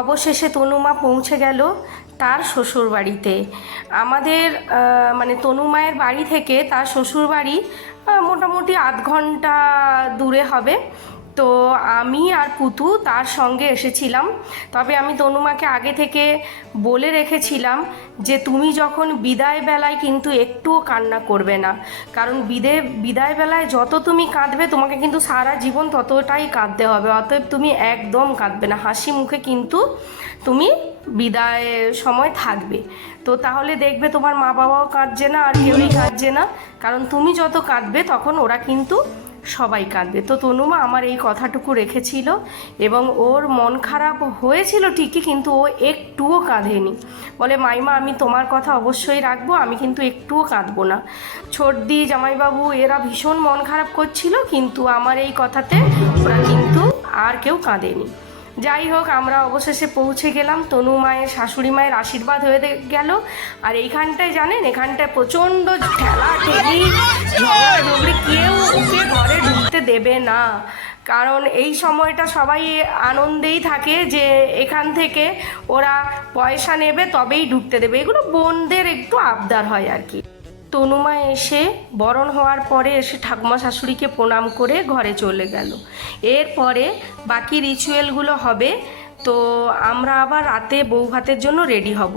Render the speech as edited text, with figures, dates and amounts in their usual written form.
অবশেষে তনুমা পৌঁছে গেল তার শ্বশুরবাড়িতে। আমাদের মানে তনুমায়ের বাড়ি থেকে তার শ্বশুরবাড়ি মোটামুটি আধ ঘন্টা দূরে হবে। তো আমি আর পুতু তার সঙ্গে এসেছিলাম। তবে আমি তনুমাকে আগে থেকে বলে রেখেছিলাম যে তুমি যখন বিদায় বেলায় কিন্তু একটুও কান্না করবে না, কারণ বিদায় বেলায় যত তুমি কাঁদবে তোমাকে কিন্তু সারা জীবন ততটাই কাঁদতে হবে। অতএব তুমি একদম কাঁদবে না, হাসি মুখে কিন্তু তুমি বিদায়ের সময় থাকবে। তো তাহলে দেখবে তোমার মা বাবাও কাঁদছে না আর কেউই কাঁদছে না, কারণ তুমি যত কাঁদবে তখন ওরা কিন্তু সবাই কাঁদবে। তো তনুমা আমার এই কথাটুকু রেখেছিল এবং ওর মন খারাপ হয়েছিল ঠিকই, কিন্তু ও একটুও কাঁদেনি। বলে মাইমা আমি তোমার কথা অবশ্যই রাখবো, আমি কিন্তু একটুও কাঁদবো না। ছোটদি, জামাইবাবু এরা ভীষণ মন খারাপ করছিল, কিন্তু আমার এই কথাতে ওরা কিন্তু আর কেউ কাঁদেনি। যাই হোক, আমরা অবশেষে পৌঁছে গেলাম। তনু মায়ের শাশুড়ি মায়ের আশীর্বাদ হয়ে গেল। আর এইখানটায় জানেন, এখানটায় প্রচণ্ড ঠেলা ঠেলি ঝগড়াঝগড়ি, কেউ ওকে ঘরে ঢুকতে দেবে না। কারণ এই সময়টা সবাই আনন্দেই থাকে যে এখান থেকে ওরা পয়সা নেবে তবেই ঢুকতে দেবে। এগুলো বোনদের একটু আবদার হয় আর কি। তনুমা এসে বরণ হওয়ার পরে এসে ঠাকুমা শাশুড়িকে প্রণাম করে ঘরে চলে গেল। এরপরে বাকি রিচুয়ালগুলো হবে। তো আমরা আবার রাতে বউ ভাতের জন্য রেডি হব।